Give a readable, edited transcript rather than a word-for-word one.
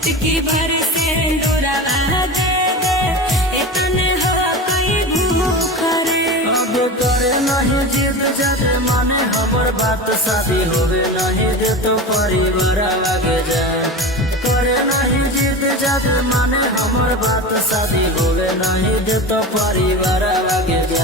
चुटकी भर से डोरावा दे दे इतने हो कोई भूख रे। अब करे नहीं जिद जद माने हमर बात शादी होवे नहीं दे तो परिवार आगे जाए। करे नहीं जिद जद माने हमर बात शादी होवे नहीं दे तो परिवार आगे जाए।